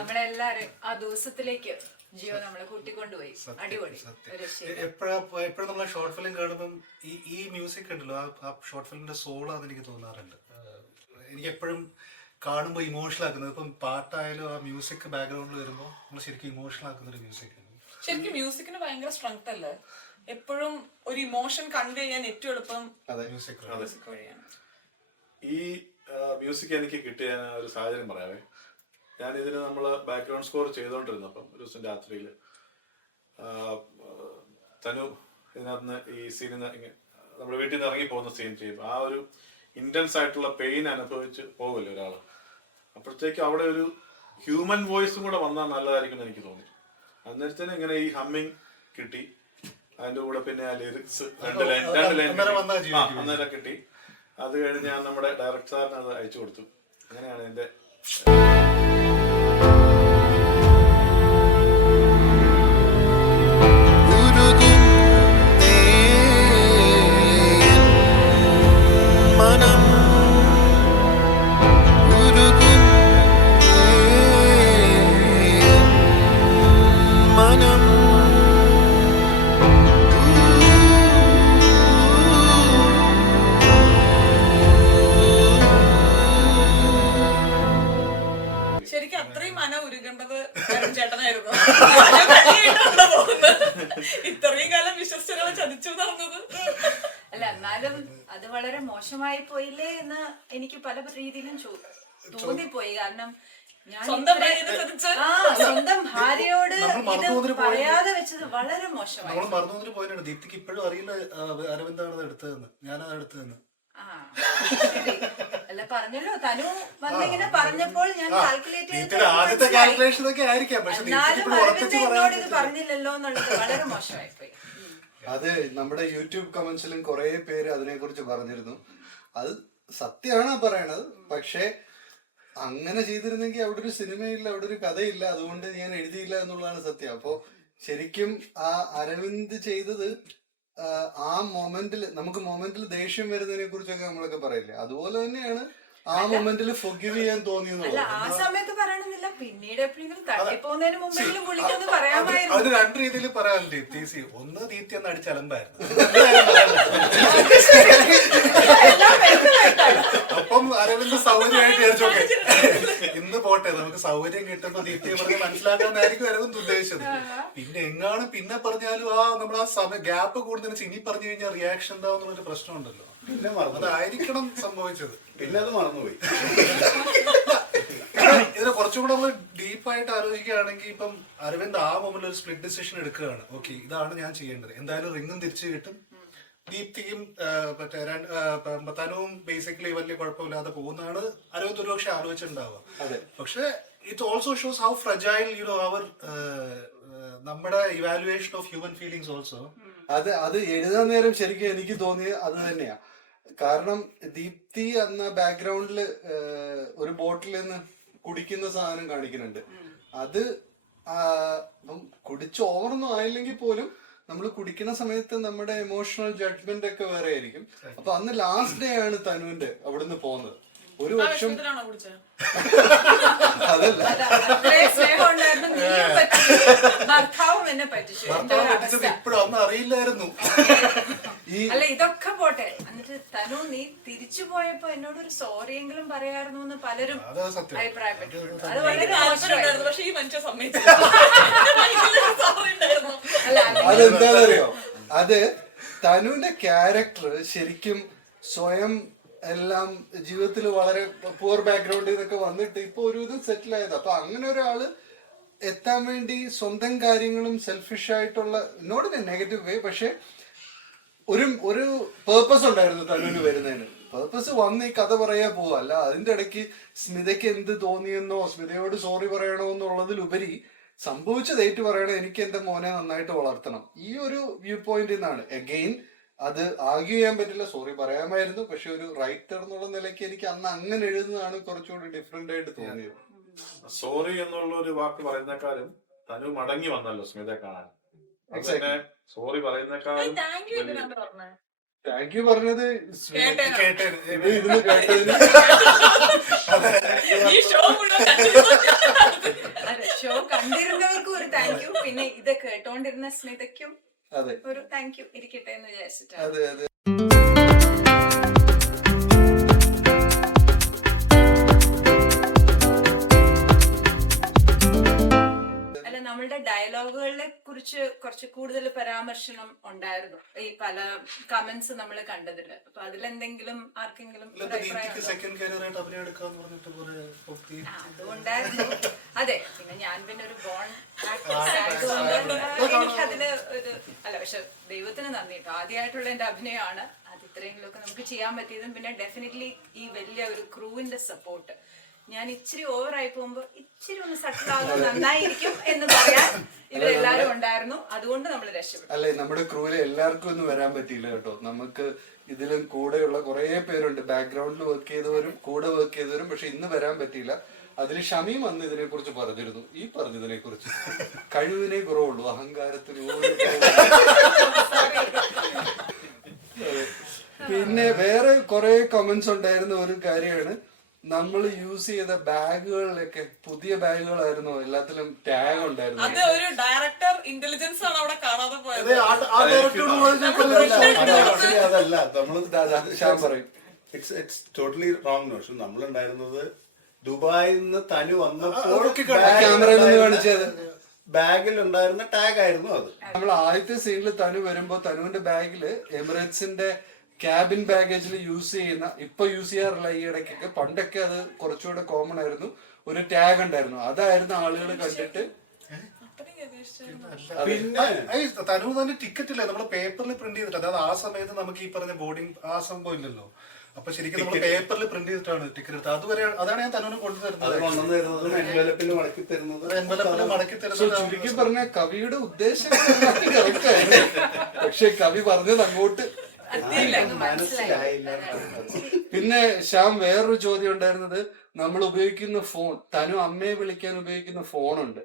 നമ്മളെല്ലാരും ആ ദിവസത്തിലേക്ക് ജിയോ നമ്മളെ കൂട്ടിക്കൊണ്ടുപോയി. അടിപൊളി. എപ്പോഴും നമ്മളെ ഷോർട്ട് ഫിലിം കാണുമ്പം ഈ മ്യൂസിക് ഉണ്ടല്ലോ, ആ ഷോർട്ട് ഫിലിമിന്റെ സോളാന്ന് എനിക്ക് തോന്നാറുണ്ട്. എനിക്ക് എപ്പോഴും കാണുമ്പോൾ ഇമോഷണൽ ആക്കുന്നത്. ഇപ്പം പാട്ടായാലും ആ മ്യൂസിക് ബാക്ക്ഗ്രൗണ്ടിൽ വരുമ്പോൾ നമ്മൾ ശരിക്കും ഇമോഷണൽ ആക്കുന്ന ഒരു മ്യൂസിക്. ശരിക്കും മ്യൂസിക്കിന് ഭയങ്കര സ്ട്രെങ്ത് അല്ലേ? എപ്പോഴും ഒരു ഇമോഷൻ കൺവേ ചെയ്യാൻ ഏറ്റവും എളുപ്പം മ്യൂസിക് വഴിയാണ്. ഈ മ്യൂസിക് എനിക്ക് കിട്ടിയ ഒരു സാഹചര്യം പറയാവേ. ഞാനിതിന് നമ്മൾ ബാക്ക്ഗ്രൗണ്ട് സ്കോർ ചെയ്തുകൊണ്ടിരുന്നപ്പം ഒരു ദിവസം രാത്രിയിൽ തനു ഇതിനകത്ത് ഈ സീനിൽ നിന്ന് നമ്മുടെ വീട്ടിൽ നിന്ന് ഇറങ്ങി പോകുന്ന സീൻ ചെയ്യുമ്പോൾ ആ ഒരു ഇൻറ്റൻസ് ആയിട്ടുള്ള പെയിൻ അനുഭവിച്ച് പോകുമല്ലോ ഒരാൾ. അപ്പോഴത്തേക്ക് അവിടെ ഒരു ഹ്യൂമൻ വോയിസും കൂടെ വന്നാൽ നല്ലതായിരിക്കും എന്ന് എനിക്ക് തോന്നി. അന്നേരത്തേനും ഇങ്ങനെ ഈ ഹമ്മിങ് കിട്ടി, അതിൻ്റെ കൂടെ പിന്നെ ആ ലിറിക്സ് രണ്ട് ലൈൻ അന്നേരം കിട്ടി. അത് കഴിഞ്ഞ് ഞാൻ നമ്മുടെ ഡയറക്ടർ സാറിന് അത് അയച്ചു കൊടുത്തു. അങ്ങനെയാണ് എൻ്റെ ചേട്ടനായിരുന്നു. ഇത്രയും കാലം വിശ്വസിച്ചൊരാളെ ചതിച്ചു നടന്നത്. അല്ല, എന്നാലും അത് വളരെ മോശമായി പോയില്ലേ എന്ന് എനിക്ക് പല രീതിയിലും തോന്നിപ്പോയി. കാരണം ഞാൻ സ്വന്തം ഭാര്യയോട് ഇത് പറയാതെ വെച്ചത് വളരെ മോശമായി. നമ്മൾ മറന്നു പോയിട്ടാണ്. ദീപ്തിക്ക് ഇപ്പോഴും അറിയില്ല അരവിന്ദാണ് എടുത്തതെന്ന്, ഞാനത് എടുത്തതെന്ന്. അല്ല, പറഞ്ഞല്ലോ, തനു വന്നിങ്ങനെ പറഞ്ഞപ്പോൾ ഞാൻ കാൽക്കുലേറ്റ് എന്നോട് ഇത് പറഞ്ഞില്ലല്ലോ എന്നുള്ളത് വളരെ മോശമായി പോയി. അത് നമ്മുടെ യൂട്യൂബ് കമന്റ്സിലും കുറെ പേര് അതിനെ കുറിച്ച് പറഞ്ഞിരുന്നു. അത് സത്യമാണ് പറയണത്. പക്ഷെ അങ്ങനെ ചെയ്തിരുന്നെങ്കിൽ അവിടെ ഒരു സിനിമയില്ല, അവിടെ ഒരു കഥയില്ല. അതുകൊണ്ട് ഞാൻ എഴുതിയില്ല എന്നുള്ളതാണ് സത്യം. അപ്പോ ശരിക്കും ആ അരവിന്ദ് ചെയ്തത് ആ മൊമെന്റിൽ നമുക്ക് ദേഷ്യം വരുന്നതിനെ കുറിച്ചൊക്കെ നമ്മളൊക്കെ പറയില്ലേ, അതുപോലെ തന്നെയാണ് ആ മൊമെന്റിൽ ഫൊർഗിവ് ചെയ്യാൻ തോന്നിയെന്നുള്ളത്. ആ സമയത്ത് പറയണമെന്നില്ല, പിന്നീട് എപ്പോഴെങ്കിലും തട്ടിപ്പോകുന്നതിന് മുമ്പെങ്കിലും വിളിക്കൊന്ന് പറയാമായിരുന്നു. അത് രണ്ട് രീതിയിൽ പറയാനുണ്ട് ദീപ്തി. ഒന്ന്, ദീപ്തി ഒന്ന് അടിച്ചലമ്പായിരുന്നു. അപ്പം അരവിന്ദ് സൗകര്യമായിട്ട് വിചാരിച്ചോക്കെ ഇന്ന് പോട്ടെ, നമുക്ക് സൗകര്യം കിട്ടുമ്പോ ദീപ്തിയെ പറഞ്ഞ് മനസ്സിലാക്കാന്നായിരിക്കും അരവിന്ദ് ഉദ്ദേശിച്ചത്. പിന്നെ എങ്ങാണ് പിന്നെ പറഞ്ഞാലും നമ്മൾ ആ സമയം ഗ്യാപ്പ് കൂടുതൽ ഇനി പറഞ്ഞു കഴിഞ്ഞാൽ റിയാക്ഷൻ ഉണ്ടാവുന്നൊരു പ്രശ്നമുണ്ടല്ലോ. പിന്നെ അതായിരിക്കണം സംഭവിച്ചത്. പിന്നെ അത് മറന്നുപോയി. ഇതിനെ കുറച്ചുകൂടെ നമ്മൾ ഡീപ്പായിട്ട് ആലോചിക്കുകയാണെങ്കിൽ ഇപ്പം അരവിന്ദ് ആ മൊമെന്റിൽ ഒരു സ്പ്ലിറ്റ് ഡിസിഷൻ എടുക്കുകയാണ്. ഓക്കെ, ഇതാണ് ഞാൻ ചെയ്യേണ്ടത്, എന്തായാലും റിങ്ങും തിരിച്ചു കിട്ടും, ദീപ്തിയും തനുവും ബേസിക്കലി വലിയ കുഴപ്പമില്ലാതെ പോകുന്നതാണ് അരവിന്ദ് ഒരുപക്ഷെ ആലോചിച്ചിട്ടുണ്ടാവുക. പക്ഷെ it also shows how fragile our നമ്മുടെ evaluation of human feelings also. അത് എഴുതാൻ നേരം ശരിക്കും എനിക്ക് തോന്നിയത് അത് തന്നെയാ. കാരണം ദീപ്തി എന്ന ബാക്ക്ഗ്രൗണ്ടിൽ ഒരു ബോട്ടിൽ നിന്ന് കുടിക്കുന്ന സാധനം കാണിക്കുന്നുണ്ട്. അത് കുടിച്ച് ഓവർന്നും ആയില്ലെങ്കിൽ പോലും നമ്മൾ കുടിക്കുന്ന സമയത്ത് നമ്മുടെ എമോഷണൽ ജഡ്ജ്മെന്റ് ഒക്കെ വേറെ ആയിരിക്കും. അപ്പൊ അന്ന് ലാസ്റ്റ് ഡേ ആണ് തനുവിന്റെ അവിടുന്ന് പോകുന്നത്. ഒരു വർഷം അതല്ല, ഇപ്പോഴൊന്നും അറിയില്ലായിരുന്നു. അല്ല, ഇതൊക്കെ പോട്ടെ, എന്നിട്ട് തനു നീ തിരിച്ചു പോയപ്പോ എന്നോട് ഒരു സോറിയെങ്കിലും പറയായിരുന്നു എന്ന് പലരും അഭിപ്രായപ്പെട്ടിട്ടുണ്ട്. അത് വളരെ പക്ഷെ ഈ മനുഷ്യ സമ്മതിച്ചു. അതെന്താണെന്നറിയോ, അത് തനുവിന്റെ ക്യാരക്ടർ ശരിക്കും സ്വയം എല്ലാം ജീവിതത്തിൽ വളരെ പുവർ ബാക്ക്ഗ്രൗണ്ടിൽ നിന്നൊക്കെ വന്നിട്ട് ഇപ്പൊ ഒരു ഇത് സെറ്റിൽ ആയത്. അപ്പൊ അങ്ങനെ ഒരാള് എത്താൻ വേണ്ടി സ്വന്തം കാര്യങ്ങളും സെൽഫിഷ് ആയിട്ടുള്ള not in a negative way, പക്ഷെ ഒരു പേർപ്പസ് ഉണ്ടായിരുന്നു തനുവിന് വരുന്നതിന്. പേർപ്പസ് വന്ന് ഈ കഥ പറയാ പോവാ, അല്ല അതിന്റെ ഇടയ്ക്ക് സ്മിതയ്ക്ക് എന്ത് തോന്നിയെന്നോ സ്മിതയോട് സോറി പറയണോ എന്നുള്ളതിലുപരി സംഭവിച്ചത് ഏറ്റു പറയണോ, എനിക്ക് എന്റെ മോനെ നന്നായിട്ട് വളർത്തണം. ഈ ഒരു വ്യൂ പോയിന്റിൽ നിന്നാണ്. അഗെയിൻ അത് ആർഗ്യൂ ചെയ്യാൻ പറ്റില്ല, സോറി പറയാമായിരുന്നു. പക്ഷെ ഒരു റൈറ്റർ എന്നുള്ള നിലയ്ക്ക് എനിക്ക് അന്ന് അങ്ങനെ എഴുതുന്നതാണ് കുറച്ചുകൂടി ഡിഫറെന്റ് ആയിട്ട് തോന്നിയത്. സോറി എന്നുള്ള ഒരു വാക്ക് പറയുന്നേക്കാളും തനു മടങ്ങി വന്നല്ലോ സ്മിതയെ കാണാൻ. സോറി പറയുന്നേക്കാളും താങ്ക് യു പറഞ്ഞത് കേട്ടേന്. ഇതിന് കേട്ടതിന് ഷോ കണ്ടിരുന്നവർക്കും ഒരു താങ്ക് യു, പിന്നെ ഇത് കേട്ടോണ്ടിരുന്ന സ്മിതയ്ക്കും അതെ ഒരു താങ്ക് യു ഇരിക്കട്ടെ എന്ന് വിചാരിച്ചിട്ടാണ്. അതെ അതെ. അല്ല, നമ്മളുടെ ഡയലോഗുകളെ കുറിച്ച് കുറച്ച് കൂടുതൽ പരാമർശനം ഉണ്ടായിരുന്നു ഈ പല കമന്റ്സ് നമ്മൾ കണ്ടതില്. അപ്പൊ അതിലെന്തെങ്കിലും ആർക്കെങ്കിലും ഒരു അഭിപ്രായം ഉണ്ടോ? സെക്കൻഡ് കരിയർ ആയിട്ട് അഭിനയം എടുക്കാന്ന് പറഞ്ഞിട്ട് കുറെ അതുകൊണ്ടായിരുന്നു. അതെ, പിന്നെ ഞാൻ പിന്നെ ഒരു ബോൺ ആക്ട്രസ് ആയതുകൊണ്ട് എനിക്കതില് ഒരു അല്ല, പക്ഷെ ദൈവത്തിന് നന്ദി കേട്ടോ, ആദ്യമായിട്ടുള്ള എന്റെ അഭിനയമാണ്. അത് ഇത്രയെങ്കിലുമൊക്കെ നമുക്ക് ചെയ്യാൻ പറ്റിയതും പിന്നെ ഡെഫിനറ്റ്ലി ഈ വലിയ ഒരു ക്രൂവിന്റെ സപ്പോർട്ട്. ഞാൻ ഇച്ചിരി ഓവറായി പോകുമ്പോ ഇച്ചിരി ഒന്ന് സട്ടിൽ ആകുന്നത് നന്നായിരിക്കും എന്ന് പറയാൻ ഇവരെല്ലാരും ഉണ്ടായിരുന്നു. അതുകൊണ്ട് നമ്മൾ രക്ഷപ്പെട്ടു. അല്ലെ, നമ്മുടെ ക്രൂവില് എല്ലാവർക്കും ഒന്നും വരാൻ പറ്റിയില്ല കേട്ടോ. നമുക്ക് ഇതിലും കൂടെയുള്ള കുറെ പേരുണ്ട്, ബാക്ക്ഗ്രൗണ്ടിൽ വർക്ക് ചെയ്തവരും കൂടെ വർക്ക് ചെയ്തവരും. പക്ഷെ ഇന്ന് വരാൻ പറ്റിയില്ല. അതിൽ ഷമീം അന്ന് ഇതിനെ കുറിച്ച് പറഞ്ഞിരുന്നു. ഈ പറഞ്ഞതിനെ കുറിച്ച് കഴിവിനെ കുറവുള്ളൂ, അഹങ്കാരത്തിന് പിന്നെ വേറെ കുറെ കമന്റ്സ് ഉണ്ടായിരുന്ന ഒരു കാര്യമാണ്, നമ്മൾ യൂസ് ചെയ്ത ബാഗുകളിലൊക്കെ പുതിയ ബാഗുകളായിരുന്നു, എല്ലാത്തിലും ടാഗ് ഉണ്ടായിരുന്നു. അത് ഒരു ഡയറക്ടർ ഇന്റലിജൻസ് ആണ് അവിടെ കാണാതെ പോയത്. അതല്ല നമ്മള് ശ്യാം പറയും. It's totally wrong notion. നമ്മളുണ്ടായിരുന്നത് ദുബായിൽ നിന്ന് തനു വന്നപ്പോൾ ക്യാമറയിൽ നിന്ന് കാണിച്ചത് ബാഗിൽ ഉണ്ടായിരുന്ന ടാഗ് ആയിരുന്നു അത്. നമ്മൾ ആദ്യത്തെ സീനിൽ തനു വരുമ്പോ തനുവിന്റെ ബാഗില് എമിറേറ്റ്സിന്റെ ക്യാബിൻ ബാഗേജിൽ യൂസ് ചെയ്യുന്ന, ഇപ്പൊ യൂസ് ചെയ്യാറില്ല ഈ ഇടയ്ക്കൊക്കെ, പണ്ടൊക്കെ അത് കുറച്ചുകൂടെ കോമൺ ആയിരുന്നു, ഒരു ടാഗ് ഉണ്ടായിരുന്നു. അതായിരുന്നു ആളുകൾ കണ്ടിട്ട്. പിന്നെ തനു തന്നെ ടിക്കറ്റ് ഇല്ല, നമ്മള് പേപ്പറിൽ പ്രിന്റ് ചെയ്തിട്ട്. അതായത് ആ സമയത്ത് നമുക്ക് ഈ പറഞ്ഞ ബോർഡിംഗ് ആ സംഭവം ഇല്ലല്ലോ. അപ്പൊ ശരിക്കും നമ്മൾ പേപ്പറിൽ പ്രിന്റ് ചെയ്തിട്ടാണ് ടിക്കറ്റ് എടുത്തത്. അതുവരെ അതാണ് ഞാൻ തനുവിന് കൊണ്ടുതരുന്നത്. എൻവലപ്പിൽ മടക്കി തരുന്നത്, എൻവലപ്പിൽ മടക്കി തരുന്നത്. ചുരുക്കി പറഞ്ഞ കവിയുടെ ഉദ്ദേശം പക്ഷെ കവി പറഞ്ഞത് അങ്ങോട്ട്. പിന്നെ ശ്യാം, വേറൊരു ചോദ്യം ഉണ്ടായിരുന്നത്, നമ്മൾ ഉപയോഗിക്കുന്ന ഫോൺ, തനു അമ്മയെ വിളിക്കാൻ ഉപയോഗിക്കുന്ന ഫോണുണ്ട്.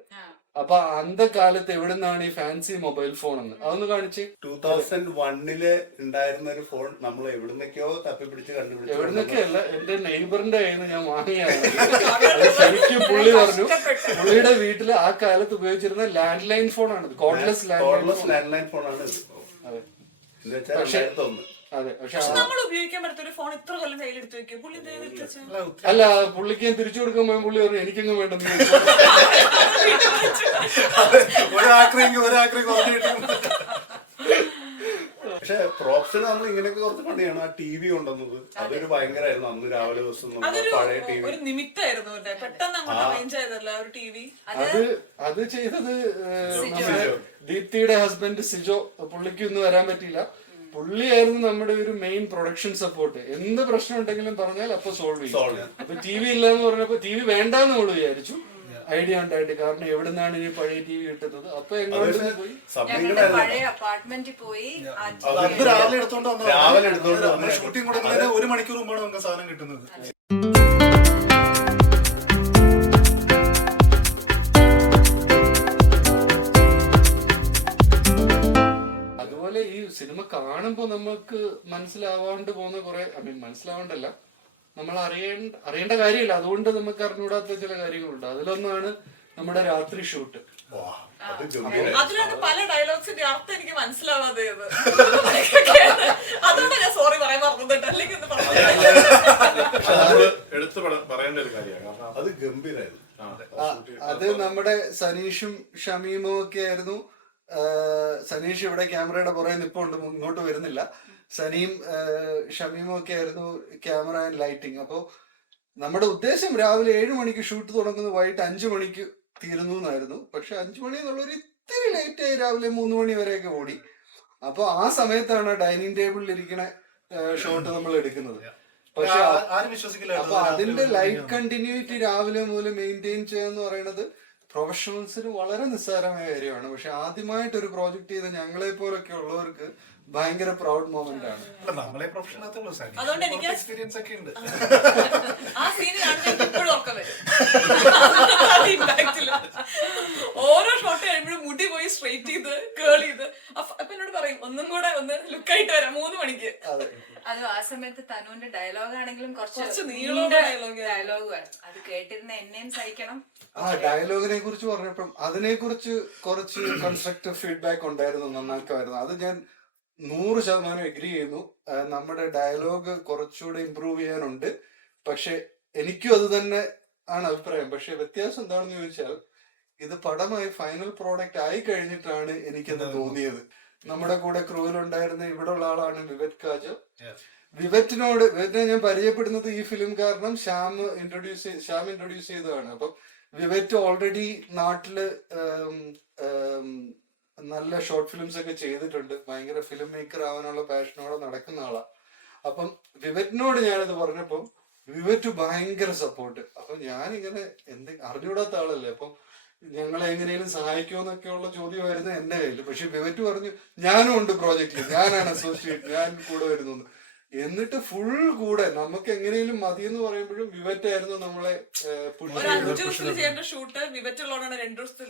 അപ്പൊ അന്തകാലത്ത് എവിടെ നിന്നാണ് ഈ ഫാൻസി മൊബൈൽ ഫോൺ എന്ന് അതൊന്ന് കാണിച്ച്. 2001 ഉണ്ടായിരുന്ന ഒരു ഫോൺ നമ്മൾ എവിടുന്നൊക്കെയോ തപ്പിപ്പിടിച്ച് കണ്ടുപിടിച്ചു. എവിടുന്നൊക്കെയല്ല, എന്റെ നെയ്ബറിന്റെ കയ്യിൽ നിന്ന് ഞാൻ വാങ്ങിയാണ്. ശരിക്കും പുള്ളി പറഞ്ഞു, പുള്ളിയുടെ വീട്ടില് ആ കാലത്ത് ഉപയോഗിച്ചിരുന്ന ലാൻഡ് ലൈൻ ഫോണാണ്, കോർഡ്ലെസ് ലാൻഡ് ലൈൻ ഫോണാണ് ഇത്. അതെ. പക്ഷെ നമ്മൾ ഉപയോഗിക്കാൻ പറ്റത്തൊരു ഫോൺ ഇത്ര കൊല്ലം കയ്യിലെടുത്ത് വെക്കും പുള്ളി. അല്ല, പുള്ളിക്ക് ഞാൻ തിരിച്ചു കൊടുക്കുമ്പോൾ പുള്ളി പറഞ്ഞു എനിക്കെങ്ങും വേണ്ടെന്ന്. പക്ഷെ പ്രോപ്ഷൻ നമ്മൾ ഇങ്ങനെയൊക്കെ കുറച്ച് പണിയാണ്. ആ ടി വി കൊണ്ടുവന്നത് അതൊരു ഭയങ്കരമായിരുന്നു. അന്ന് രാവിലെ ദിവസം പഴയ ടി വി ഒരു നിമിത്തായിരുന്നു, പെട്ടെന്ന് അങ്ങോട്ട് അറേഞ്ച് ചെയ്തല്ല ഒരു ടി വി. അത് ചെയ്തത് ദീപ്തിയുടെ ഹസ്ബൻഡ് സിജോ. പുള്ളിക്ക് ഒന്നും വരാൻ പറ്റിയില്ല. പുള്ളിയായിരുന്നു നമ്മുടെ ഒരു മെയിൻ പ്രൊഡക്ഷൻ സപ്പോർട്ട്. എന്ത് പ്രശ്നം ഉണ്ടെങ്കിലും പറഞ്ഞാൽ അപ്പൊ സോൾവ് ചെയ്യും. അപ്പൊ ടി വി ഇല്ലാന്ന് പറഞ്ഞപ്പോ ടി വി വേണ്ടാന്ന് നമ്മൾ വിചാരിച്ചു, ഐഡിയ ഉണ്ടായിട്ട്. കാരണം എവിടെ നിന്നാണ് ഈ പഴയ ടി വി കിട്ടുന്നത്? അപ്പൊ എങ്ങോട്ട് പോയി പഴയ അപ്പാർട്ട്മെന്റിൽ പോയി രാവിലെ എടുത്തോണ്ട് വന്നത്. ഷൂട്ടിംഗ് കൂടെ 1 മണിക്കൂർ മുമ്പാണ് നമുക്ക് സാധനം കിട്ടുന്നത്. അതുപോലെ ഈ സിനിമ കാണുമ്പോ നമുക്ക് മനസ്സിലാവാണ്ട് പോകുന്ന കുറെ, മനസ്സിലാവാണ്ടല്ല, നമ്മൾ അറിയേണ്ട കാര്യമില്ല, അതുകൊണ്ട് നമുക്ക് അറിഞ്ഞൂടാത്ത ചില കാര്യങ്ങളുണ്ട്. അതിലൊന്നാണ് നമ്മുടെ രാത്രി ഷൂട്ട്. അതിലാണ് പല ഡയലോഗ്സിന്റെ അർത്ഥം എനിക്ക് മനസ്സിലാവാതെ. അതുകൊണ്ടാണ് ഞാൻ സോറി പറയാൻ പറഞ്ഞത്, അല്ലെങ്കിൽ എടുത്തു പറയേണ്ട ഒരു കാര്യമാണ്. അത് ഗംഭീരായിരുന്നു. അത് നമ്മുടെ സനീഷും ഷമീമും ഒക്കെ ആയിരുന്നു. സനീഷ് ഇവിടെ ക്യാമറയുടെ പുറകെ നിപ്പുണ്ട്, ഇങ്ങോട്ട് വരുന്നില്ല. സനിയും ഷമീമും ഒക്കെ ആയിരുന്നു ക്യാമറ ആൻഡ് ലൈറ്റിംഗ്. അപ്പോൾ നമ്മുടെ ഉദ്ദേശം രാവിലെ 7 മണിക്ക് ഷൂട്ട് തുടങ്ങുന്നത് വൈകിട്ട് 5 മണിക്ക് തീരുന്നു എന്നായിരുന്നു. പക്ഷെ 5 മണി എന്നുള്ളൊരു ഇത്തിരി ലേറ്റ് ആയി, രാവിലെ 3 മണി വരെയൊക്കെ ഓടി. അപ്പൊ ആ സമയത്താണ് ഡൈനിങ് ടേബിളിൽ ഇരിക്കണ ഷോട്ട് നമ്മൾ എടുക്കുന്നത്. പക്ഷെ ആരും വിശ്വസിക്കില്ല. അപ്പൊ അതിന്റെ ലൈഫ് കണ്ടിന്യൂറ്റി രാവിലെ മുതൽ മെയിൻറ്റെയിൻ ചെയ്യാന്ന് പറയുന്നത് പ്രൊഫഷണൽസിന് വളരെ നിസ്സാരമായ കാര്യമാണ്. പക്ഷെ ആദ്യമായിട്ട് ഒരു പ്രോജക്ട് ചെയ്ത ഞങ്ങളെ പോലൊക്കെ ഉള്ളവർക്ക് ഭയങ്കര പ്രൗഡ് മൊമെന്റ് ആണ്. നമ്മളെ പ്രൊഫഷണൽ അതുകൊണ്ട് എനിക്ക് എക്സ്പീരിയൻസ് ഒക്കെ ഉണ്ട്. ആ സീൻ കാണുമ്പോൾ ഇപ്പോഴും ഒക്കെ വരും. ഓരോ ഷോട്ട് കഴിയുമ്പോഴും മുടി പോയി സ്ട്രെയിറ്റ് ചെയ്ത് കേൾ ചെയ്ത് അപ്പൊ എന്നോട് പറയും ഒന്നും കൂടെ ഒന്ന് ലുക്കായിട്ട് വരാം 3 മണിക്ക്. അത് ആ സമയത്ത് തനുവിന്റെ ഡയലോഗ് ആണെങ്കിലും കുറച്ച് നീളമുള്ള ഡയലോഗാണ്. അത് കേട്ടിരുന്ന എന്നെയും സഹിക്കണം. ആ ഡയലോഗിനെ കുറിച്ച് പറഞ്ഞപ്പോൾ അതിനെക്കുറിച്ച് കുറച്ച് കൺസ്ട്രക്റ്റീവ് ഫീഡ്ബാക്ക് ഉണ്ടായിരുന്നു, നന്നാക്കുമായിരുന്നു. അത് ഞാൻ 100% എഗ്രി ചെയ്യുന്നു. നമ്മുടെ ഡയലോഗ് കുറച്ചുകൂടെ ഇമ്പ്രൂവ് ചെയ്യാനുണ്ട്. പക്ഷെ എനിക്കും അത് തന്നെ ആണ് അഭിപ്രായം. പക്ഷെ വ്യത്യാസം എന്താണെന്ന് ചോദിച്ചാൽ ഇത് പടമായി ഫൈനൽ പ്രോഡക്റ്റ് ആയി കഴിഞ്ഞിട്ടാണ് എനിക്കത് തോന്നിയത്. നമ്മുടെ കൂടെ ക്രൂവിലുണ്ടായിരുന്ന ഇവിടെ ഉള്ള ആളാണ് വിവറ്റ് കാജോ. വിവറ്റിനെ ഞാൻ പരിചയപ്പെടുന്നത് ഈ ഫിലിം കാരണം ശ്യാം ഇൻട്രൊഡ്യൂസ് ചെയ്തതാണ്. അപ്പം വിവറ്റ് ഓൾറെഡി നാട്ടില് നല്ല ഷോർട്ട് ഫിലിംസ് ഒക്കെ ചെയ്തിട്ടുണ്ട്. ഭയങ്കര ഫിലിം മേക്കർ ആവാനുള്ള പാഷനോടെ നടക്കുന്ന ആളാ. അപ്പം വിവറ്റിനോട് ഞാനത് പറഞ്ഞപ്പം വിവറ്റ് ഭയങ്കര സപ്പോർട്ട്. അപ്പൊ ഞാനിങ്ങനെ അറിഞ്ഞുകൂടാത്ത ആളല്ലേ, അപ്പം ഞങ്ങളെ എങ്ങനെയും സഹായിക്കുമെന്നൊക്കെയുള്ള ചോദ്യമായിരുന്നു എന്റെ കയ്യിൽ. പക്ഷെ വിവറ്റ് പറഞ്ഞു ഞാനും ഉണ്ട് പ്രോജക്റ്റിൽ, ഞാനാണ് അസോസിയേറ്റ്, ഞാൻ കൂടെ വരുന്നു. എന്നിട്ട് ഫുൾ കൂടെ നമുക്ക് എങ്ങനെയും മതി എന്ന് പറയുമ്പോഴും വിവറ്റ് ആയിരുന്നു നമ്മളെ ഷൂട്ട്. വിവറ്റുള്ളതാണ് 2 ദിവസത്തിൽ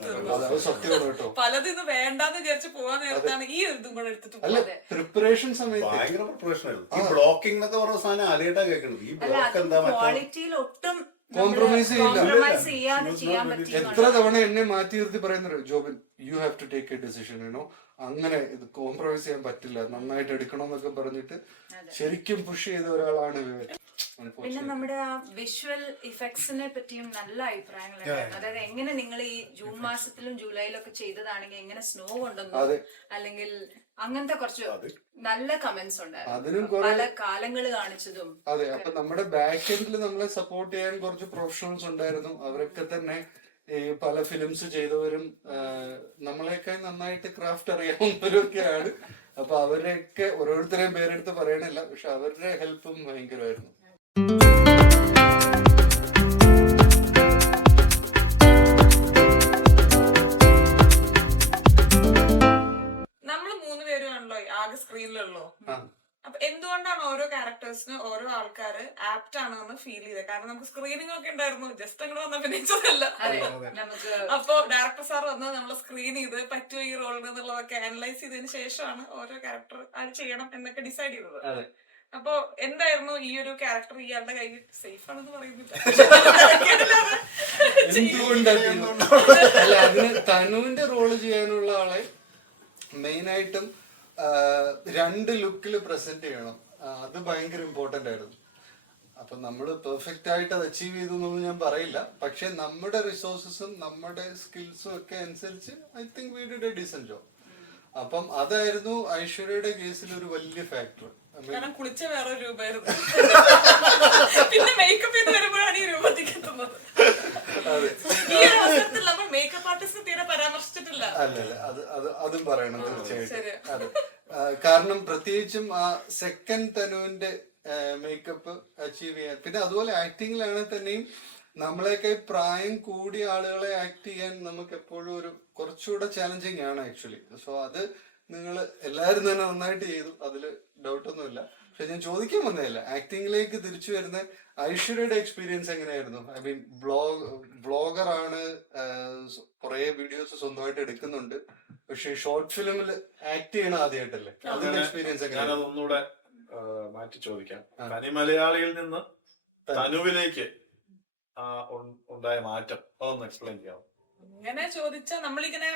സത്യമാണ് കേട്ടോ. പലതിന്ന് വേണ്ടാന്ന് വിചാരിച്ച് പോവാൻ നേരത്താണ് ഈ ഇതും കൂടെ എടുത്തിട്ട്. അല്ല പ്രിപ്പറേഷൻ സമയത്ത് ഭയങ്കര പ്രിപ്പറേഷൻ ആയിരുന്നു. ഈ ബ്ലോക്കിംഗ് എന്നൊക്കെ പറഞ്ഞ സാധനം ആദ്യമായിട്ടാ കേൾക്കുന്നത്. ഈ ബ്ലോക്ക് എന്താ ക്വാളിറ്റിയിൽ ഒട്ടും കോംപ്രമൈസ് ചെയ്യാതെ ചെയ്യാൻ പറ്റും. എത്ര തവണ എന്നെ മാറ്റി നിർത്തി പറയുന്നത് Jobin you have to take a decision, you know അങ്ങനെ ഇത് കോംപ്രമൈസ് ചെയ്യാൻ പറ്റില്ല, നന്നായിട്ട് എടുക്കണം എന്നൊക്കെ പറഞ്ഞിട്ട് ശരിക്കും പുഷ് ചെയ്ത ഒരാളാണ് വിവേക്. പിന്നെ നമ്മുടെ ആ വിഷ്വൽ ഇഫക്ട്സിനെ പറ്റിയും നല്ല അഭിപ്രായങ്ങളുണ്ടായിരുന്നു. അതായത് എങ്ങനെ നിങ്ങൾ ഈ ജൂൺ മാസത്തിലും ജൂലൈയിലും ഒക്കെ ചെയ്തതാണെങ്കിൽ എങ്ങനെ സ്നോ കൊണ്ടുവന്നു, അല്ലെങ്കിൽ അങ്ങനത്തെ കുറച്ച് നല്ല കമന്റ്സ് ഉണ്ടായിരുന്നു, പല കാലങ്ങൾ കാണിച്ചതും. അതെ, അപ്പൊ നമ്മുടെ ബാക്ക് എൻഡിൽ നമ്മളെ സപ്പോർട്ട് ചെയ്യാൻ കുറച്ച് പ്രൊഫഷണൽസ് ഉണ്ടായിരുന്നു. അവരൊക്കെ തന്നെ ഈ പല ഫിലിംസ് ചെയ്തവരും നമ്മളെയൊക്കെ നന്നായിട്ട് ക്രാഫ്റ്റ് അറിയാവുന്നവരൊക്കെയാണ്. അപ്പൊ അവരെയൊക്കെ ഓരോരുത്തരെയും പേരെടുത്ത് പറയണില്ല, പക്ഷെ അവരുടെ ഹെൽപ്പും ഭയങ്കരമായിരുന്നു. നമ്മള് 3 പേരുമാണല്ലോ ആകെ സ്ക്രീനിലുള്ളൂ. അപ്പൊ എന്തുകൊണ്ടാണ് ഓരോ ക്യാരക്ടേഴ്സിന് ഓരോ ആൾക്കാര് ആപ്റ്റ് ആണെന്ന് ഫീൽ ചെയ്തത്? കാരണം നമുക്ക് സ്ക്രീനിങ് ഒക്കെ ഉണ്ടായിരുന്നു, ജസ്റ്റ് അങ്ങോട്ട് വന്ന അഭിനയിച്ചതല്ല. അപ്പൊ ഡയറക്ടർ സാർ വന്ന് നമ്മള് സ്ക്രീൻ ചെയ്ത് പറ്റുമോ ഈ റോളിന് എന്നുള്ളതൊക്കെ അനലൈസ് ചെയ്തതിന് ശേഷമാണ് ഓരോ ക്യാരക്ടർ അത് ചെയ്യണം എന്നൊക്കെ ഡിസൈഡ് ചെയ്തത്. അപ്പൊ എന്തായിരുന്നു ഈ ഒരു ക്യാരക്ടർ ഇയാളുടെ കയ്യിൽ സേഫ് ആണെന്ന് പറയുന്നില്ല. അല്ല, അതിന് തനുവിന്റെ റോള് ചെയ്യാനുള്ള ആളെ മെയിനായിട്ടും 2 ലുക്കിൽ പ്രസന്റ് ചെയ്യണം. അത് ഭയങ്കര ഇമ്പോർട്ടന്റ് ആയിരുന്നു. അപ്പൊ നമ്മള് പെർഫെക്റ്റ് ആയിട്ട് അത് അച്ചീവ് ചെയ്തു എന്നൊന്നും ഞാൻ പറയില്ല. പക്ഷെ നമ്മുടെ റിസോഴ്സസും നമ്മുടെ സ്കിൽസും ഒക്കെ അനുസരിച്ച് I think we did A decent job. അപ്പം അതായിരുന്നു ഐശ്വര്യയുടെ കേസിൽ ഒരു വലിയ ഫാക്ടർ. കാരണം കുളിച്ച വേറെ രൂപമായിരുന്നു, പിന്നെ മേക്കപ്പ് ചെയ്ത് വരുമ്പോഴാണ് ഈ രൂപത്തേക്ക് എത്തുന്നത്. ഈ ഒരു അവസരത്തിൽ നമ്മൾ മേക്കപ്പ് ആർട്ടിസ്റ്റ് തീരെ പരാമർശിച്ചിട്ടില്ല. അല്ലല്ല, അതും പറയണം തീർച്ചയായിട്ടും. അതെ, കാരണം പ്രത്യേകിച്ചും ആ സെക്കൻഡ് തനുവിന്റെ മേക്കപ്പ് അച്ചീവ് ചെയ്യാൻ, പിന്നെ അതുപോലെ ആക്ടിങ്ങിലാണെങ്കിൽ തന്നെയും നമ്മളെയൊക്കെ പ്രായം കൂടിയ ആളുകളെ ആക്ട് ചെയ്യാൻ നമുക്ക് എപ്പോഴും ഒരു കുറച്ചുകൂടെ ചാലഞ്ചിങ് ആണ് ആക്ച്വലി. സോ അത് നിങ്ങൾ എല്ലാവരും തന്നെ നന്നായിട്ട് ചെയ്തു, അതില് ഡൗട്ടൊന്നുമില്ല. പക്ഷെ ഞാൻ ചോദിക്കാൻ വന്നതല്ല, ആക്ടിങ്ങിലേക്ക് തിരിച്ചു വരുന്ന ഐശ്വര്യയുടെ എക്സ്പീരിയൻസ് എങ്ങനെയായിരുന്നു? ഐ മീൻ ബ്ലോഗർ ആണ്, കുറെ വീഡിയോസ് സ്വന്തമായിട്ട് എടുക്കുന്നുണ്ട്, പക്ഷെ ഷോർട്ട് ഫിലിമിൽ ആക്ട് ചെയ്യണ ആദ്യമായിട്ടല്ലേ? അതിന്റെ എക്സ്പീരിയൻസ് എങ്ങനെയാണ്? ഞാനതൊന്നുകൂടെ മാറ്റി ചോദിക്കാം. തനി മലയാളിയിൽ നിന്ന് തനുവിലേക്ക് ഉണ്ടായ മാറ്റം അതൊന്ന് എക്സ്പ്ലെയിൻ ചെയ്യാം. ഇങ്ങനെ ചോദിച്ചാൽ നമ്മളിങ്ങനെ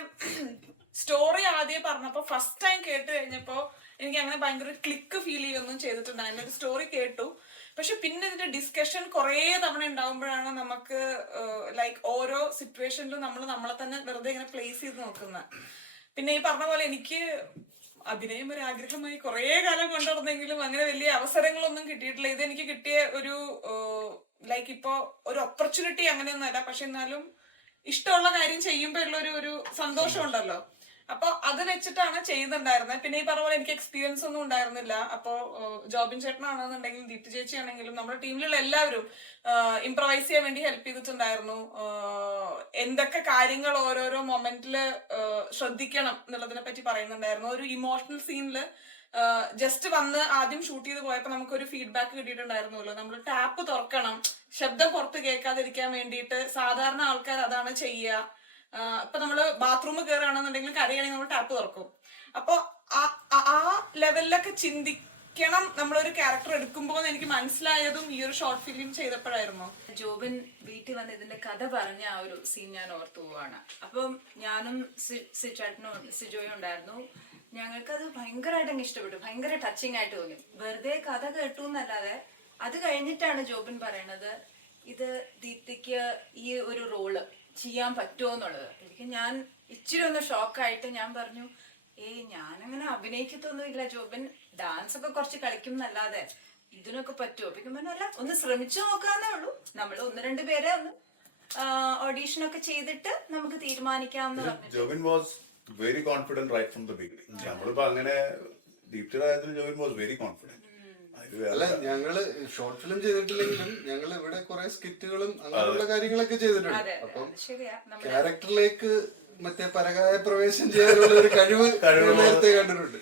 സ്റ്റോറി ആദ്യം പറഞ്ഞപ്പോ ഫസ്റ്റ് ടൈം കേട്ട് കഴിഞ്ഞപ്പോ എനിക്ക് അങ്ങനെ ഭയങ്കര ക്ലിക്ക് ഫീൽ ചെയ്യൊന്നും ചെയ്തിട്ടുണ്ട്. അതിന്റെ ഒരു സ്റ്റോറി കേട്ടു, പക്ഷെ പിന്നെ ഇതിന്റെ ഡിസ്കഷൻ കുറേ തവണ ഉണ്ടാവുമ്പോഴാണ് നമുക്ക് ലൈക്ക് ഓരോ സിറ്റുവേഷനിലും നമ്മൾ നമ്മളെ തന്നെ വെറുതെ ഇങ്ങനെ പ്ലേസ് ചെയ്ത് നോക്കുന്നത്. പിന്നെ ഈ പറഞ്ഞ പോലെ എനിക്ക് അഭിനയം ഒരു ആഗ്രഹമായി കുറേ കാലം കൊണ്ടുവന്നെങ്കിലും അങ്ങനെ വലിയ അവസരങ്ങളൊന്നും കിട്ടിയിട്ടില്ല. ഇതെനിക്ക് കിട്ടിയ ഒരു ലൈക്ക് ഇപ്പോ ഒരു ഓപ്പർച്യൂണിറ്റി അങ്ങനെയൊന്നുമല്ല, പക്ഷെ എന്നാലും ഇഷ്ടമുള്ള കാര്യം ചെയ്യുമ്പോ ഉള്ള ഒരു സന്തോഷം ഉണ്ടല്ലോ. അപ്പൊ അത് വെച്ചിട്ടാണ് ചെയ്യുന്നുണ്ടായിരുന്നത്. പിന്നെ ഈ പറഞ്ഞ പോലെ എനിക്ക് എക്സ്പീരിയൻസ് ഒന്നും ഉണ്ടായിരുന്നില്ല. അപ്പോ ജോബിൻ ചേട്ടനാണെന്നുണ്ടെങ്കിലും ദീപ്തി ചേച്ചി ആണെങ്കിലും നമ്മുടെ ടീമിലുള്ള എല്ലാവരും ഇംപ്രവൈസ് ചെയ്യാൻ വേണ്ടി ഹെൽപ്പ് ചെയ്തിട്ടുണ്ടായിരുന്നു. എന്തൊക്കെ കാര്യങ്ങൾ ഓരോരോ മൊമെന്റില് ശ്രദ്ധിക്കണം എന്നുള്ളതിനെ പറ്റി പറയുന്നുണ്ടായിരുന്നു. ഒരു ഇമോഷണൽ സീനില് ജസ്റ്റ് വന്ന് ആദ്യം ഷൂട്ട് ചെയ്ത് പോയപ്പോ നമുക്കൊരു ഫീഡ്ബാക്ക് കിട്ടിയിട്ടുണ്ടായിരുന്നല്ലോ, നമ്മൾ ടാപ്പ് തുറക്കണം, ശബ്ദം പുറത്ത് കേൾക്കാതിരിക്കാൻ വേണ്ടിയിട്ട്. സാധാരണ ആൾക്കാർ അതാണ് ചെയ്യുക. ഇപ്പൊ നമ്മള് ബാത്റൂമിൽ കയറുകയാണെന്നുണ്ടെങ്കിൽ കരയാണെങ്കിൽ നമ്മൾ ടാപ്പ് തുറക്കും. അപ്പൊ ആ ലെവലിലൊക്കെ ചിന്തിക്കണം നമ്മളൊരു ക്യാരക്ടർ എടുക്കുമ്പോൾ എനിക്ക് മനസ്സിലായതും ഈ ഒരു ഷോർട്ട് ഫിലിം ചെയ്തപ്പോഴായിരുന്നു. ജോബിൻ വീട്ടിൽ വന്ന് ഇതിന്റെ കഥ പറഞ്ഞ ആ ഒരു സീൻ ഞാൻ ഓർത്തു പോവാണ്. അപ്പം ഞാനും സിജോയും ഉണ്ടായിരുന്നു. ഞങ്ങൾക്കത് ഭയങ്കരമായിട്ട് അങ്ങ് ഇഷ്ടപ്പെട്ടു, ഭയങ്കര ടച്ചിങ് ആയിട്ട് തോന്നി. വെറുതെ കഥ കേട്ടു എന്നല്ലാതെ അത് കഴിഞ്ഞിട്ടാണ് ജോബിൻ പറയണത് ഇത് ദീപ്തിക്ക് ഈ ഒരു റോള് ചെയ്യാൻ പറ്റുമോ എന്നുള്ളത്. എനിക്ക് ഞാൻ ഇച്ചിരി ഒന്ന് ഷോക്കായിട്ട് ഞാൻ പറഞ്ഞു, ഞാനങ്ങനെ അഭിനയിക്കത്തൊന്നുമില്ല ജോബിൻ, ഡാൻസ് ഒക്കെ കുറച്ച് കളിക്കും എന്നല്ലാതെ ഇതിനൊക്കെ പറ്റുമോ? അപ്പം പറഞ്ഞു അല്ല, ഒന്ന് ശ്രമിച്ചു നോക്കാന്നേ ഉള്ളൂ, നമ്മൾ 1-2 പേരെ ഒന്ന് ഓഡീഷനൊക്കെ ചെയ്തിട്ട് നമുക്ക് തീരുമാനിക്കാമെന്ന് പറഞ്ഞു. Jobin was very confident right from the beginning. നമ്മളിപ്പോ അങ്ങനെ ദീപ്തിയുടെ കാര്യത്തിൽ ജോബിൻ വാസ് വെരി കോൺഫിഡന്റ്. അല്ല, ഞങ്ങള് ഷോർട്ട് ഫിലിം ചെയ്തിട്ടില്ലെങ്കിലും ഞങ്ങൾ ഇവിടെ കുറെ സ്കിറ്റുകളും അങ്ങനെയുള്ള കാര്യങ്ങളൊക്കെ ചെയ്തിട്ടുണ്ട്. അപ്പം ക്യാരക്ടറിലേക്ക് മറ്റേ പരകായ പ്രവേശം ചെയ്യാനുള്ള ഒരു കഴിവ് നേരത്തെ കണ്ടിട്ടുണ്ട്.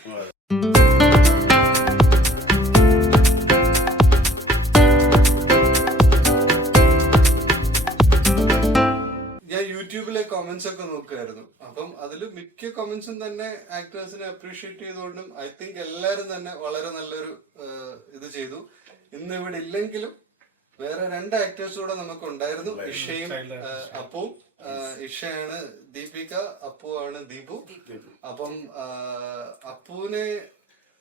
ഞാൻ യൂട്യൂബിലെ കമന്റ്സ് ഒക്കെ നോക്കുമായിരുന്നു. അപ്പം അതിൽ മിക്ക കമന്റ്സും തന്നെ ആക്ടേഴ്സിനെ അപ്രീഷിയേറ്റ് ചെയ്തുകൊണ്ടും ഐ തിങ്ക് എല്ലാരും തന്നെ വളരെ നല്ലൊരു ഇത് ചെയ്തു. ഇന്ന് ഇവിടെ ഇല്ലെങ്കിലും വേറെ 2 ആക്ടേഴ്സ് കൂടെ നമുക്ക് ഉണ്ടായിരുന്നു, ഇഷയും അപ്പുവും. ഇഷയാണ് ദീപിക, അപ്പു ആണ് ദീപു. അപ്പം അപ്പുവിനെ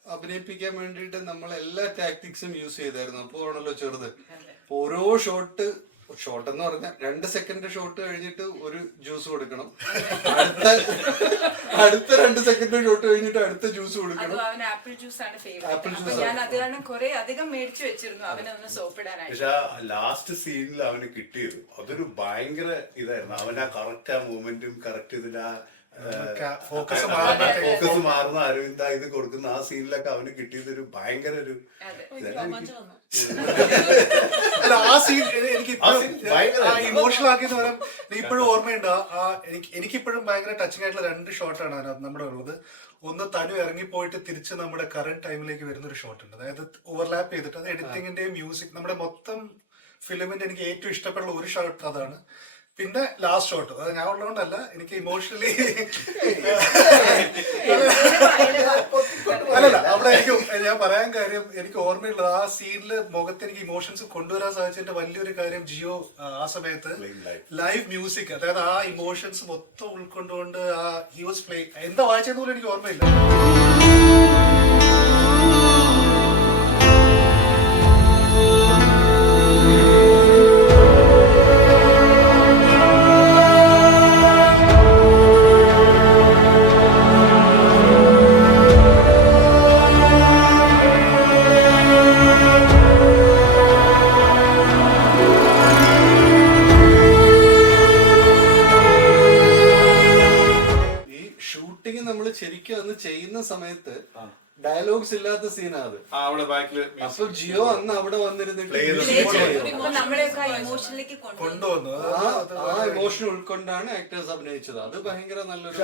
അഭിനയിപ്പിക്കാൻ വേണ്ടിയിട്ട് നമ്മൾ എല്ലാ ടാക്ടിക്സും യൂസ് ചെയ്തായിരുന്നു. അപ്പു ആണല്ലോ ചെറുത്. ഓരോ ഷോട്ട് എന്ന് പറഞ്ഞാൽ 2 സെക്കൻഡ് ഷോട്ട് കഴിഞ്ഞിട്ട് ഒരു ജ്യൂസ് കൊടുക്കണം, അടുത്ത 2 സെക്കൻഡ് ഷോട്ട് കഴിഞ്ഞിട്ട് അടുത്ത ജ്യൂസ് കൊടുക്കണം. ആപ്പിൾ ജ്യൂസ് ആണ് ഫേവറേറ്റ്. ഞാൻ അത് കാരണം കുറെ അധികം മേടിച്ചു വെച്ചിരുന്നു അവനൊന്ന് സോപ്പിടാനായിട്ട്. പക്ഷെ ലാസ്റ്റ് സീനിൽ അവന് കിട്ടിയത് അതൊരു ഭയങ്കര ഇതായിരുന്നു. അവൻ ആ കറക്റ്റ് ആ മൂവ്മെന്റും കറക്റ്റ് ഇതിന് ഫോക്കസ് മാറുന്ന അരവിന്ദ ഇത് കൊടുക്കുന്ന ആ സീനിലൊക്കെ അവന് കിട്ടിയത് ഒരു ഭയങ്കര ഒരു ആ സീൻ എനിക്ക് ഇമോഷണൽ ആക്കിയെന്ന് പറയാൻ ഇപ്പോഴും ഓർമ്മയുണ്ട്. എനിക്കിപ്പോഴും ഭയങ്കര ടച്ചിങ് ആയിട്ടുള്ള 2 ഷോട്ടാണ് അതിനകത്ത് നമ്മുടെ ഉള്ളത്. ഒന്ന് തനു ഇറങ്ങിപ്പോയിട്ട് തിരിച്ച് നമ്മുടെ കറന്റ് ടൈമിലേക്ക് വരുന്ന ഒരു ഷോട്ട് ഉണ്ട്. അതായത് ഓവർലാപ്പ് ചെയ്തിട്ട് അത് എഡിറ്റിങ്ങിന്റെയും മ്യൂസിക് നമ്മുടെ മൊത്തം ഫിലിമിന്റെ എനിക്ക് ഏറ്റവും ഇഷ്ടപ്പെടുന്ന ഒരു ഷോട്ട് അതാണ്. പിന്നെ ലാസ്റ്റ് ഷോട്ട് അത് ഞാൻ ഉള്ളതുകൊണ്ടല്ല, എനിക്ക് ഇമോഷണലി അല്ലല്ല അവിടെ എനിക്ക് ഞാൻ പറയാൻ കാര്യം എനിക്ക് ഓർമ്മയുള്ളത് ആ സീനില് മുഖത്ത് എനിക്ക് ഇമോഷൻസ് കൊണ്ടുവരാൻ സാധിച്ചതിന്റെ വലിയൊരു കാര്യം ജിയോ ആ സമയത്ത് ലൈവ് മ്യൂസിക്, അതായത് ആ ഇമോഷൻസ് മൊത്തം ഉൾക്കൊണ്ടുകൊണ്ട് ആ ഹി വാസ് പ്ലേ എന്താ വായിച്ചെന്ന് പോലും എനിക്ക് ഓർമ്മയില്ല. ശരിക്കും അന്ന് ചെയ്യുന്ന സമയത്ത് ഡയലോഗ്സ് ഇല്ലാത്ത സീനാണ്. അപ്പൊ ജിയോ അന്ന് അവിടെ വന്നിരുന്നിട്ട് കൊണ്ടുവന്നു. ആ ഇമോഷൻ ഉൾക്കൊണ്ടാണ് ആക്ടേഴ്സ് അഭിനയിച്ചത്. അത് ഭയങ്കര നല്ലൊരു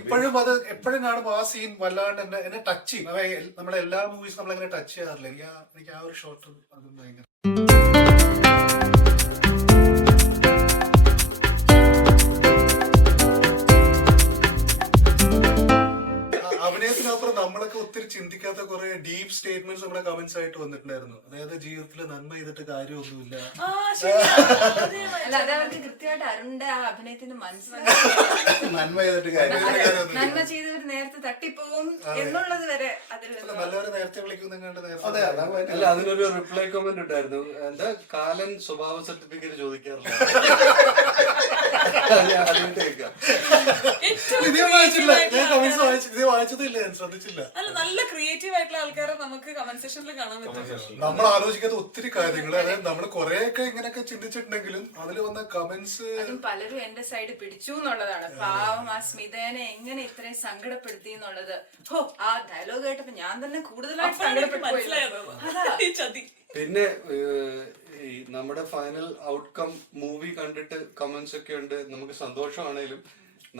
ഇപ്പോഴും അത് എപ്പോഴും കാണുമ്പോൾ ആ സീൻ വല്ലാണ്ട് എന്നെ ടച്ച് ചെയ്യും. നമ്മളെ എല്ലാ മൂവീസും നമ്മളെങ്ങനെ ടച്ച് ചെയ്യാറില്ല. എനിക്ക് ആ ഒരു ഷോട്ട് അത് ഭയങ്കര അഭിനയത്തിനപ്പുറം നമ്മളൊക്കെ ഒത്തിരി ചിന്തിക്കാത്ത കുറെ ഡീപ് സ്റ്റേറ്റ്മെന്റ്സ് നമ്മുടെ കമന്റ്സ് ആയിട്ട് വന്നിട്ടുണ്ടായിരുന്നു. അതായത് ജീവിതത്തിൽ നന്മ ചെയ്തിട്ട് കാര്യമൊന്നുമില്ല. അതവർക്ക് കൃത്യമായിട്ട് അരുണിന്റെ ആ അഭിനയത്തിന് മനസ്സിലായി. നന്മ ചെയ്തവർ നേരത്തെ തട്ടിപ്പോവും എന്നുള്ളത് വരെ അതിൽ നല്ലവരെ നേരത്തെ വിളിക്കുന്നെങ്ങാണ്ട് അല്ല, അതിനൊരു റിപ്ലൈ കമന്റ് ഉണ്ടായിരുന്നു. എന്താ കാലൻ സ്വഭാവ സർട്ടിഫിക്കറ്റ് ചോദിക്കാറില്ല. ആദ്യമായിട്ട് കേൾക്കാം. ഇത് ഞാൻ വായിച്ചില്ല, ഞാൻ കമന്റ്സ് വായിച്ചില്ല, ഇത് വായിച്ചതില്ല, ഞാൻ ശ്രദ്ധിച്ചില്ല. അല്ല, നല്ല ക്രിയേറ്റീവ് ആയിട്ടുള്ള ആൾക്കാരെ നമുക്ക് കമന്റ് സെക്ഷനിൽ കാണാൻ പറ്റും. നമ്മൾ ആലോചിക്കാത്ത ഒത്തിരി കാര്യങ്ങൾ, അതായത് നമ്മൾ കുറെയൊക്കെ ഇങ്ങനെയൊക്കെ ചിന്തിച്ചിട്ടുണ്ടെങ്കിലും അതിൽ വന്ന കമന്റ്സ് അതും പലരും എന്റെ സൈഡ് പിടിച്ചു എന്നുള്ളതാണ്. പാവം ആ സ്മിതേനെ എങ്ങനെ ഇത്രയും സങ്കടപ്പെടുത്തി എന്നുള്ളത്. ഹോ, ആ ഡയലോഗ് കേട്ടപ്പോ ഞാൻ തന്നെ കൂടുതലായിട്ട് സങ്കടപ്പെട്ടു പോയി. അതാ ഈ ചതി. പിന്നെ ഈ നമ്മുടെ ഫൈനൽ ഔട്ട്കം മൂവി കണ്ടിട്ട് കമന്റ്സ് ഒക്കെ ഉണ്ട്. നമുക്ക് സന്തോഷമാണേലും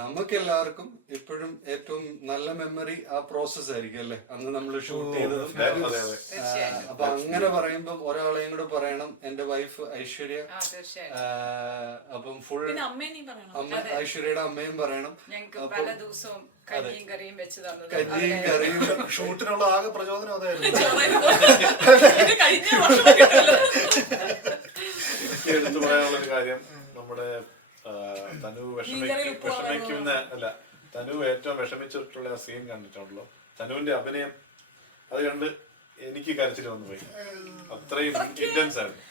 നമുക്ക് എല്ലാവർക്കും ഇപ്പോഴും ഏറ്റവും നല്ല മെമ്മറി ആ പ്രോസസ് ആയിരിക്കും അല്ലെ, അന്ന് നമ്മൾ ഷൂട്ട് ചെയ്തത്. അപ്പൊ അങ്ങനെ പറയുമ്പോ ഒരാളെയും കൂടെ പറയണം, എന്റെ വൈഫ് ഐശ്വര്യ. അപ്പം ഫുൾ അമ്മ ഐശ്വര്യയുടെ അമ്മയും പറയണം. ഞങ്ങൾക്ക് പല ദിവസവും കഞ്ഞിയും കറിയും വെച്ച് തന്നത്. കഞ്ഞിയും കറിയും ഷൂട്ടിനുള്ള ആകെ പ്രചോദനം അതായിരുന്നു. എടുത്തു പറയാനുള്ളൊരു കാര്യം, നമ്മുടെ തനു വിഷമിക്കുന്ന അല്ല, തനു ഏറ്റവും വിഷമിച്ചിട്ടുള്ള ആ സീൻ കണ്ടിട്ടുണ്ടല്ലോ, തനുവിന്റെ അഭിനയം അത് കണ്ട് എനിക്ക് കരച്ചിൽ വന്നു പോയി. അത്രയും ഇന്റൻസ് ആയിരുന്നു.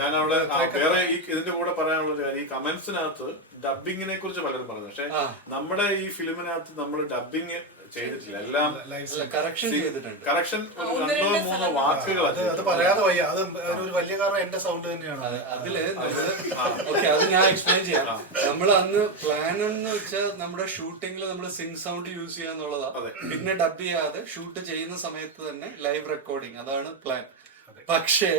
ഞാനവിടെ വേറെ ഈ ഇതിന്റെ കൂടെ പറയാനുള്ള കാര്യം, ഈ കമന്റ്സിനകത്ത് ഡബിങ്ങിനെ കുറിച്ച് പലരും പറഞ്ഞു. പക്ഷെ നമ്മുടെ ഈ ഫിലിമിനകത്ത് നമ്മൾ ഡബിങ് ചെയ്തിട്ടില്ല, എല്ലാം കറക്ഷൻ ചെയ്തിട്ടുണ്ട്. കറക്ഷൻ 2-3 വാക്കുകൾ. അത് പറയാതെ വയ്യ, അത് ഒരു വലിയ കാരണം എന്റെ സൗണ്ട് തന്നെയാണ്. അതില് ഓക്കെ, അത് ഞാൻ എക്സ്പ്ലെയിൻ ചെയ്യാം. നമ്മൾ അന്ന് പ്ലാൻ എന്ന് വെച്ചാൽ നമ്മുടെ ഷൂട്ടിങ്ങിൽ നമ്മൾ സിംഗ് സൗണ്ട് യൂസ് ചെയ്യാന്നുള്ളതാ. പിന്നെ ഡബ് ചെയ്യാതെ ഷൂട്ട് ചെയ്യുന്ന സമയത്ത് തന്നെ ലൈവ് റെക്കോർഡിങ്, അതാണ് പ്ലാൻ. പക്ഷേ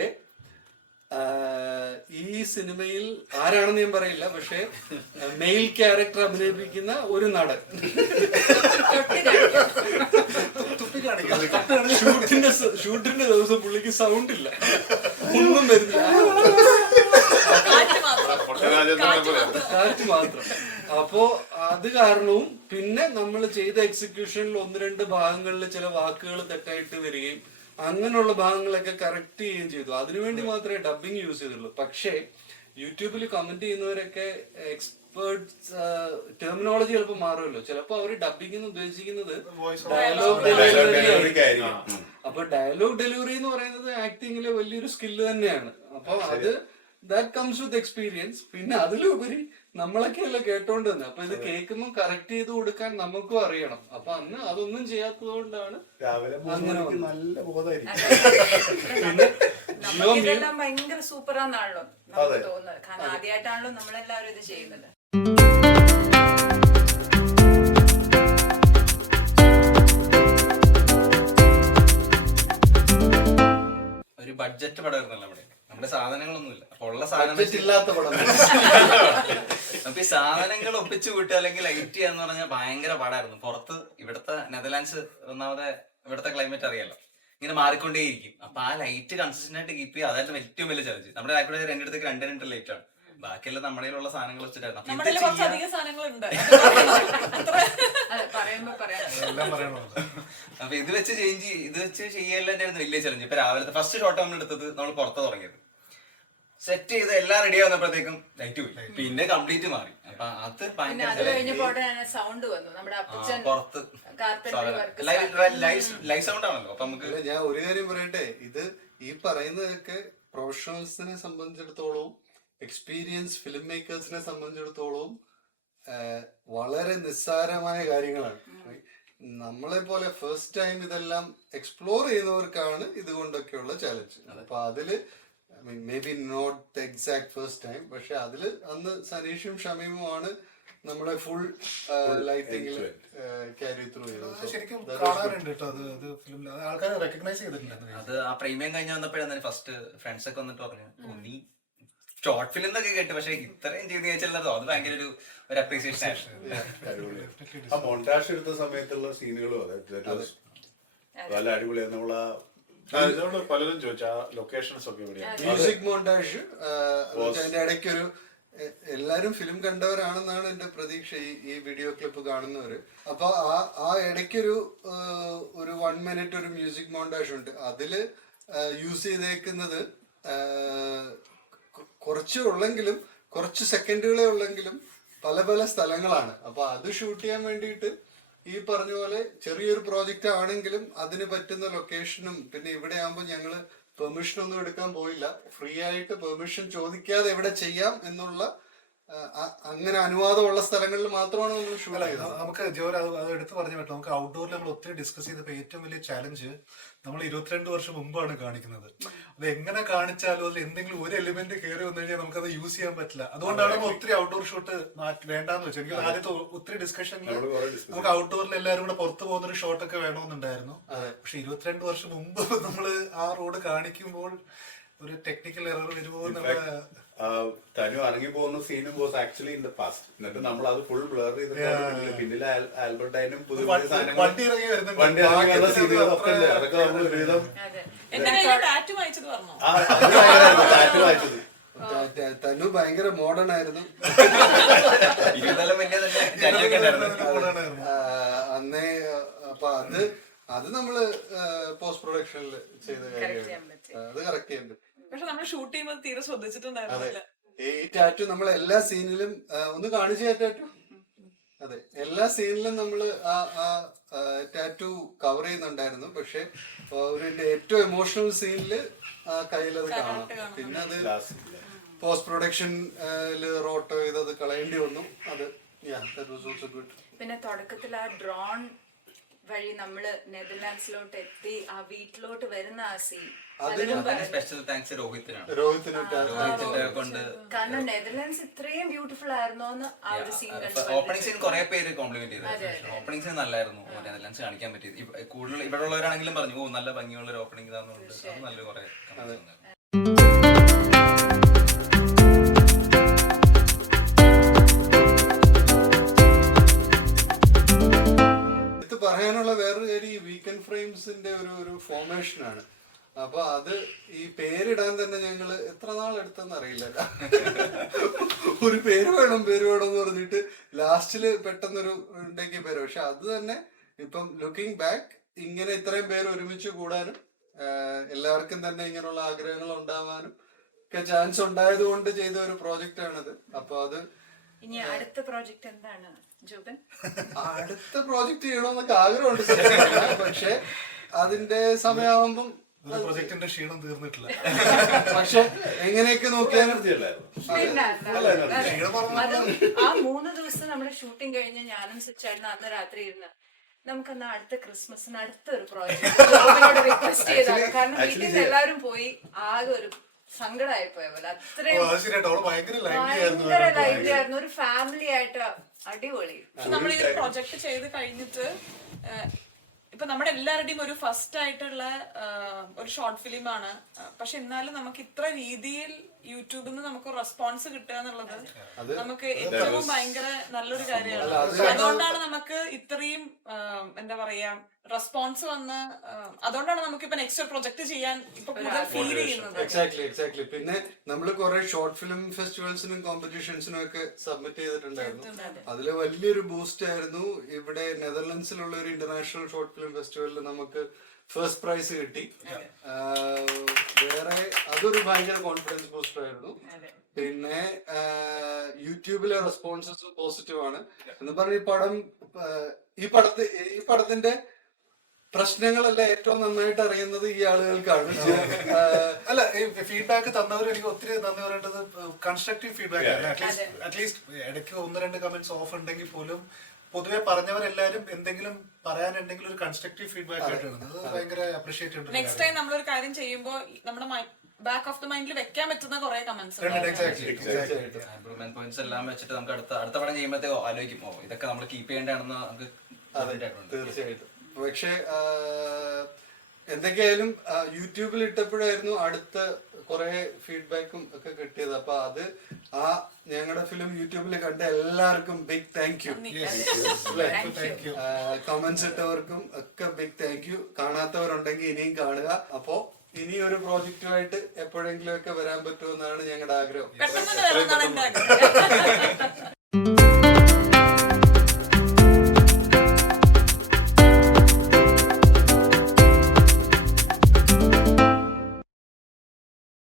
ഈ സിനിമയിൽ ആരാണെന്ന് ഞാൻ പറയില്ല, പക്ഷെ മെയിൽ ക്യാരക്ടർ അഭിനയിപ്പിക്കുന്ന ഒരു നടൻ ഷൂട്ടിന്റെ ദിവസം പുള്ളിക്ക് സൗണ്ട് ഇല്ല, ഒന്നും വരുന്നില്ല, കാറ്റ് മാത്രം. അപ്പോ അത് കാരണവും പിന്നെ നമ്മൾ ചെയ്ത എക്സിക്യൂഷനിൽ 1-2 ഭാഗങ്ങളിൽ ചില വാക്കുകൾ തെറ്റായിട്ട് വരികയും അങ്ങനെയുള്ള ഭാഗങ്ങളൊക്കെ കറക്റ്റ് ചെയ്യുകയും ചെയ്തു. അതിനുവേണ്ടി മാത്രമേ ഡബിങ് യൂസ് ചെയ്തുള്ളൂ. പക്ഷേ യൂട്യൂബിൽ കമന്റ് ചെയ്യുന്നവരൊക്കെ എക്സ്പേർട്സ് ടെർമിനോളജി ചിലപ്പോൾ മാറുമല്ലോ. ചിലപ്പോൾ അവർ ഡബിങ് എന്ന് ഉദ്ദേശിക്കുന്നത് ഡയലോഗ് ഡെലിവറി ആയിരിക്കും. അപ്പൊ ഡയലോഗ് ഡെലിവറി എന്ന് പറയുന്നത് ആക്ടിങ്ങിലെ വലിയൊരു സ്കില്ല് തന്നെയാണ്. അപ്പൊ അത് ദാറ്റ് കംസ് വിത്ത് എക്സ്പീരിയൻസ്. പിന്നെ അതിലുപരി നമ്മളൊക്കെയല്ല കേട്ടോണ്ട് തന്നെ, അപ്പൊ ഇത് കേൾക്കുമ്പോൾ കറക്റ്റ് ചെയ്ത് കൊടുക്കാൻ നമുക്കും അറിയണം. അപ്പൊ അന്ന് അതൊന്നും ചെയ്യാത്തത് കൊണ്ടാണ് അങ്ങനെ നല്ല ബോധമായിരിക്കും. ഇതെല്ലാം ഭയങ്കര സൂപ്പറാന്നാണല്ലോ നമുക്ക് തോന്നുന്നത്. കാരണം ആദ്യമായിട്ടാണല്ലോ നമ്മളെല്ലാവരും ഇത് ചെയ്യുന്നത്. ഒരു ബഡ്ജറ്റ് പടമായിരുന്നല്ലോ നമ്മുടെ സാധനങ്ങളൊന്നുമില്ല. അപ്പൊ ഉള്ള സാധനം ഇല്ലാത്ത പടം. അപ്പൊ ഈ സാധനങ്ങൾ ഒപ്പിച്ചു കൂട്ടുക അല്ലെങ്കിൽ ലൈറ്റ് ചെയ്യാന്ന് പറഞ്ഞാൽ ഭയങ്കര പാടായിരുന്നു. പുറത്ത് ഇവിടുത്തെ നെതർലാൻഡ്സ് ഒന്നാമതെ ഇവിടുത്തെ ക്ലൈമറ്റ് അറിയാലോ, ഇങ്ങനെ മാറിക്കൊണ്ടേയിരിക്കും. അപ്പൊ ആ ലൈറ്റ് കൺസിസ്റ്റന്റ് ആയിട്ട് കീപ്പ് ചെയ്യുക, അതായിരുന്നു ഏറ്റവും വലിയ ചലഞ്ച്. നമ്മുടെ ആക്കൂടെ എന്റെ അടുത്തേക്ക് 2 ലൈറ്റ് ആണ്, ബാക്കിയെല്ലാം നമ്മുടെ ഉള്ള സാധനങ്ങൾ വെച്ചിട്ടായിരുന്നു. അപ്പൊ ഇത് വെച്ച് ചെയ്യലായിരുന്നു വലിയ ചലഞ്ച്. ഇപ്പൊ രാവിലത്തെ ഫസ്റ്റ് ഷോട്ട് നമ്മൾ എടുത്തത് നമ്മൾ പുറത്ത് തുടങ്ങിയത്, സെറ്റ് ചെയ്ത് എല്ലാം റെഡി ആവുന്നപ്പോഴത്തേക്കും ലൈറ്റ് പോയി, പിന്നെ കംപ്ലീറ്റ് മാറി. അപ്പൊ അത് സൗണ്ട് വന്നു നമ്മുടെ പുറത്ത് ലൈവ് സൗണ്ട് ആണല്ലോ. അപ്പൊ നമുക്ക് ഞാൻ ഒരു കാര്യം പറയട്ടെ, ഇത് ഈ പറയുന്നതൊക്കെ പ്രൊഫഷണൽസിനെ സംബന്ധിച്ചിടത്തോളവും എക്സ്പീരിയൻസ് ഫിലിം മേക്കേഴ്സിനെ സംബന്ധിച്ചിടത്തോളവും വളരെ നിസ്സാരമായ കാര്യങ്ങളാണ്. നമ്മളെ പോലെ ഫസ്റ്റ് ടൈം ഇതെല്ലാം എക്സ്പ്ലോർ ചെയ്യുന്നവർക്കാണ് ഇതുകൊണ്ടൊക്കെയുള്ള ചാലഞ്ച്. അപ്പൊ അതില് maybe not the exact first time, പക്ഷെ അതില് അന്ന് സനീഷും ഷമീമുമാണ് നമ്മുടെ ഫുൾ ലൈറ്റിംഗിൽ ക്യാരി ത്രൂ ചെയ്തത്. ശരിക്കും കാണാറുണ്ട് കേട്ടോ അത് ഫിലിമിൽ, ആൾക്കാർ റെക്കഗ്നൈസ് ചെയ്തിട്ടുണ്ട്. അത് ആ പ്രീമിയം കഴിഞ്ഞ് വന്നപ്പോഴാണ് ഫസ്റ്റ് ഫ്രണ്ട്സ് ഒക്കെ വന്നിട്ട് പറഞ്ഞു, നീ ഷോർട്ട് ഫിലിം എന്നൊക്കെ കേട്ടു, പക്ഷെ ഇത്രയും ചെയ്ത് വെച്ചല്ലോ, അത് ഭയങ്കര ഒരു അപ്രീസിയേഷൻ ആയിരുന്നു. ആ മോണ്ടാഷ് എടുത്ത സമയത്തുള്ള സീനുകളും അതെ നല്ല അടിപൊളിയായിരുന്നു. നമ്മളാ പലരും ചോദിച്ചാ ലൊക്കേഷൻസ് ഒക്കെ മ്യൂസിക് മോണ്ടാഷ് അതിന്റെ ഇടയ്ക്കൊരു എല്ലാരും ഫിലിം കണ്ടവരാണെന്നാണ് എന്റെ പ്രതീക്ഷ, ഈ വീഡിയോ ക്ലിപ്പ് കാണുന്നവര്. അപ്പൊ ആ ഇടയ്ക്കൊരു 1 മിനിറ്റ് ഒരു മ്യൂസിക് മോണ്ടാഷ് ഉണ്ട്. അതില് യൂസ് ചെയ്തേക്കുന്നത് കുറച്ചേ ഉള്ളെങ്കിലും, കുറച്ച് സെക്കൻഡുകളെ ഉള്ളെങ്കിലും പല പല സ്ഥലങ്ങളാണ്. അപ്പൊ അത് ഷൂട്ട് ചെയ്യാൻ വേണ്ടിയിട്ട് ഈ പറഞ്ഞ പോലെ ചെറിയൊരു പ്രോജക്റ്റ് ആണെങ്കിലും അതിന് പറ്റുന്ന ലൊക്കേഷനും, പിന്നെ ഇവിടെ ആകുമ്പോൾ ഞങ്ങള് പെർമിഷൻ ഒന്നും എടുക്കാൻ പോയില്ല. ഫ്രീ ആയിട്ട് പെർമിഷൻ ചോദിക്കാതെ എവിടെ ചെയ്യാം എന്നുള്ള അങ്ങനെ അനുവാദമുള്ള സ്ഥലങ്ങളിൽ മാത്രമാണ് നമ്മൾ ഷൂട്ട് ചെയ്തത്. നമുക്ക് ജോലി അത് എടുത്ത് പറഞ്ഞു പറ്റും. നമുക്ക് ഔട്ട്ഡോറിൽ നമ്മൾ ഒത്തിരി ഡിസ്കസ് ചെയ്തപ്പോൾ ഏറ്റവും വലിയ ചാലഞ്ച് നമ്മൾ 22 വർഷം മുമ്പാണ് കാണിക്കുന്നത്. അത് എങ്ങനെ കാണിച്ചാലും അതിൽ എന്തെങ്കിലും ഒരു എലിമെന്റ് കയറി വന്നു കഴിഞ്ഞാൽ നമുക്കത് യൂസ് ചെയ്യാൻ പറ്റില്ല. അതുകൊണ്ടാണ് നമ്മൾ ഒത്തിരി ഔട്ട്ഡോർ ഷൂട്ട് വേണ്ടാന്ന് വെച്ചാൽ. എനിക്ക് ആദ്യത്തെ ഒത്തിരി ഡിസ്കഷനിൽ നമുക്ക് ഔട്ട്ഡോറിൽ എല്ലാവരും കൂടെ പുറത്ത് പോകുന്നൊരു ഷോട്ടൊക്കെ വേണമെന്നുണ്ടായിരുന്നു. പക്ഷെ 22 വർഷം മുമ്പ് നമ്മൾ ആ റോഡ് കാണിക്കുമ്പോൾ ഒരു ടെക്നിക്കൽ എറർ വരുമോ എന്നുള്ള തനു ഇറങ്ങി പോകുന്ന സീനും was actually in the past. എന്നിട്ട് നമ്മൾ അത് ഫുൾ ബ്ലർ ചെയ്തിട്ട് പിന്നിലെ ആൽബർട്ടൈനും വണ്ടി ഇറങ്ങി വരുന്നുണ്ട്. വണ്ടി ഇറങ്ങി വരുന്ന സീനുകളൊക്കെ ഉണ്ട്. അതൊക്കെ നമ്മൾ ഒരുവിധം ടാറ്റു വായിച്ചത് പറഞ്ഞോ? ടാറ്റു വായിച്ചത്. തനു ഭയങ്കര മോഡേൺ ആയിരുന്നു അന്നേ. അപ്പൊ അത് നമ്മള് പോസ്റ്റ് പ്രൊഡക്ഷനിൽ ചെയ്ത കാര്യമാണ്. അത് കറക്റ്റ് ചെയ്യാൻ പറ്റും. പക്ഷെ നമ്മൾ ഷൂട്ട് ചെയ്യുമ്പോൾ തീരെ ശ്രദ്ധിച്ചിട്ടുണ്ടായിരുന്നില്ല. ഈ ടാറ്റു നമ്മൾ എല്ലാ സീനിലും ഒന്ന് കാണിച്ചു ടാറ്റു. അതെ, എല്ലാ സീനിലും നമ്മള് ആ ടാറ്റു കവർ ചെയ്യുന്നുണ്ടായിരുന്നു. പക്ഷെ ഒരു ഏറ്റവും എമോഷണൽ സീനില് കയ്യിലത് കാണാം. പിന്നെ അത് പോസ്റ്റ് പ്രൊഡക്ഷനില് റോട്ടോ ചെയ്തത് കളയേണ്ടി വന്നു. അത് ഗുഡ്. പിന്നെ തുടക്കത്തിൽ ആ ഡ്രോൺ വഴി നമ്മള് നെതർലാൻഡ്സിലോട്ട് എത്തി ആ വീട്ടിലോട്ട് വരുന്ന ആ സീൻ സ്പെഷ്യൽ താങ്ക്സ് രോഹിത്തിനാണ്. കാരണം നെതർലാൻഡ്സ് ഇത്രയും ബ്യൂട്ടിഫുൾ ആയിരുന്നോന്ന് ആ ഒരു സീൻ ഓപ്പണിംഗ് സീൻ കുറെ പേര് കോംപ്ലിമെന്റ് ചെയ്തു. ഓപ്പണിംഗ് സീൻ നല്ലായിരുന്നു. നെതർലാൻഡ്സ് കാണിക്കാൻ പറ്റിയത് കൂടുതൽ ഇവിടെ ഉള്ളവരാണെങ്കിലും പറഞ്ഞു ഓ നല്ല ഭംഗിയുള്ള ഒരു ഓപ്പണിംഗ് ഇതാന്നുണ്ട്. അത് നല്ല കുറെ പറയാനുള്ള വേറൊരു കാര്യം ഈ വീക്കെൻഡ് ഫ്രെയിംസിന്റെ ഒരു ഫോർമേഷൻ ആണ്. അപ്പൊ അത് ഈ പേരിടാൻ തന്നെ ഞങ്ങള് എത്ര നാൾ എടുത്തെന്ന് അറിയില്ല. ഒരു പേര് വേണം എന്ന് പറഞ്ഞിട്ട് ലാസ്റ്റില് പെട്ടെന്നൊരു ഉണ്ടാക്കിയ പേര്. പക്ഷെ അത് തന്നെ ഇപ്പം ലുക്കിംഗ് ബാക്ക് ഇങ്ങനെ ഇത്രയും പേര് ഒരുമിച്ച് കൂടാനും എല്ലാവർക്കും തന്നെ ഇങ്ങനെയുള്ള ആഗ്രഹങ്ങൾ ഉണ്ടാവാനും ഒക്കെ ചാൻസ് ഉണ്ടായത് കൊണ്ട് ചെയ്ത ഒരു പ്രോജക്റ്റ് ആണിത്. അപ്പൊ അത് ഇനി അടുത്ത പ്രോജക്റ്റ് എന്താണ് ജോബൻ? അടുത്ത പ്രോജക്റ്റ് ചെയ്യണമെന്നൊക്കെ ആഗ്രഹമുണ്ട് പക്ഷെ അതിന്റെ സമയമാകുമ്പം പ്രൊജക്ടിന്റെ ക്ഷീണം തീർന്നിട്ടില്ല. പക്ഷെ എങ്ങനെയൊക്കെ നോക്കിയാലും അതും ആ 3 ദിവസം നമ്മുടെ ഷൂട്ടിംഗ് കഴിഞ്ഞ് ഞാനും ചേട്ടനും അന്ന് രാത്രി ഇരുന്ന് നമുക്കെന്നാ അടുത്ത ക്രിസ്മസിന് അടുത്തൊരു പ്രോജക്ട് റിക്വസ്റ്റ് ചെയ്താണ്. കാരണം വീട്ടിൽ നിന്ന് എല്ലാവരും പോയി ആകെ ഒരു സങ്കടമായി പോയ പോലെ. അത്രയും ഭയങ്കര ലൈവ്ലി ആയിരുന്നു. ഒരു ഫാമിലി ആയിട്ട് അടിപൊളി. പക്ഷെ നമ്മൾ ഈ പ്രൊജക്ട് ചെയ്ത് കഴിഞ്ഞിട്ട് ഇപ്പൊ നമ്മുടെ എല്ലാവരുടെയും ഒരു ഫസ്റ്റ് ആയിട്ടുള്ള ഒരു ഷോർട്ട് ഫിലിമാണ്. പക്ഷെ എന്നാലും നമുക്ക് ഇത്ര രീതിയിൽ യൂട്യൂബിൽ നിന്ന് നമുക്ക് റെസ്പോൺസ് കിട്ടുക എന്നുള്ളത് നമുക്ക് ഏറ്റവും ഭയങ്കര നല്ലൊരു കാര്യമാണ്. അതുകൊണ്ടാണ് നമുക്ക് ഇത്രയും എന്താ പറയാ റെസ്പോൺസ് വന്ന് അതുകൊണ്ടാണ് നമുക്ക് ഇപ്പൊ നെക്സ്റ്റ് പ്രൊജക്ട് ചെയ്യാൻ ഇപ്പൊ കൂടുതൽ ഫീൽ ചെയ്യുന്നത്. എക്സാക്ട്ലി. പിന്നെ നമ്മൾ കുറെ ഷോർട്ട് ഫിലിം ഫെസ്റ്റിവൽസിനും കോമ്പറ്റീഷൻസിനും ഒക്കെ സബ്മിറ്റ് ചെയ്തിട്ടുണ്ടായിരുന്നു. അതില് വലിയൊരു ബൂസ്റ്റ് ആയിരുന്നു. ഇവിടെ നെതർലൻഡ്സിലുള്ള ഒരു ഇന്റർനാഷണൽ ഷോർട്ട് ഫിലിം ഫെസ്റ്റിവലിൽ നമുക്ക് ഫസ്റ്റ് പ്രൈസ് കിട്ടി. വേറെ അതൊരു ഭയങ്കര കോൺഫിഡൻസ് ബൂസ്റ്റർ ആയിരുന്നു. പിന്നെ യൂട്യൂബിലെ റെസ്പോൺസസ് പോസിറ്റീവ് ആണ് എന്ന് പറഞ്ഞ ഈ പടത്തിന്റെ പ്രശ്നങ്ങളല്ല ഏറ്റവും നന്നായിട്ട് അറിയുന്നത് ഈ ആളുകൾക്കാണ്. അല്ല, ഫീഡ്ബാക്ക് തന്നവർ എനിക്ക് ഒത്തിരി നന്ദി പറയേണ്ടത് കൺസ്ട്രക്റ്റീവ് ഫീഡ്ബാക്ക് ആണ്. അറ്റ്ലീസ്റ്റ് ഇടയ്ക്ക് 1-2 കമന്റ്സ് ഓഫ് ഉണ്ടെങ്കിൽ പോലും പൊതുവെ പറഞ്ഞവരെല്ലാരും എന്തെങ്കിലും പറയാനുണ്ടെങ്കിൽ ഒരു കൺസ്ട്രക്റ്റീവ് ഫീഡ്ബാക്ക് ആയിട്ടാണ്. അത് ഭയങ്കര അപ്രീഷിയേറ്റ് ചെയ്യുന്നുണ്ട്. നെക്സ്റ്റ് ടൈം നമ്മളൊരു കാര്യം ചെയ്യുമ്പോൾ നമ്മുടെ ബാക്ക് ഓഫ് ദ മൈൻഡിൽ വെക്കാൻ പറ്റുന്ന കുറെ കമന്റ്സ് ഇംപ്രൂവ്മെന്റ് പോയിന്റ്സ് എല്ലാം വെച്ചിട്ട് നമുക്ക് അടുത്ത പടം ചെയ്യുമ്പോഴത്തേക്കോ ആലോചിക്കുമോ ഇതൊക്കെ നമ്മൾ കീപ്പ് ചെയ്യേണ്ടതാണെന്ന് നമുക്ക് തീർച്ചയായിട്ടും. പക്ഷെ എന്തൊക്കെയായാലും യൂട്യൂബിൽ ഇട്ടപ്പോഴായിരുന്നു അടുത്ത കുറെ ഫീഡ്ബാക്കും ഒക്കെ കിട്ടിയത്. അപ്പൊ അത് ഞങ്ങളുടെ ഫിലിം യൂട്യൂബിൽ കണ്ട എല്ലാവർക്കും ബിഗ് താങ്ക് യു. കമന്റ്സ് ഇട്ടവർക്കും ഒക്കെ ബിഗ് താങ്ക് യു. കാണാത്തവരുണ്ടെങ്കിൽ ഇനിയും കാണുക. അപ്പോ ഇനി ഒരു പ്രോജക്റ്റുമായിട്ട് എപ്പോഴെങ്കിലും ഒക്കെ വരാൻ പറ്റുമെന്നാണ് ഞങ്ങളുടെ ആഗ്രഹം.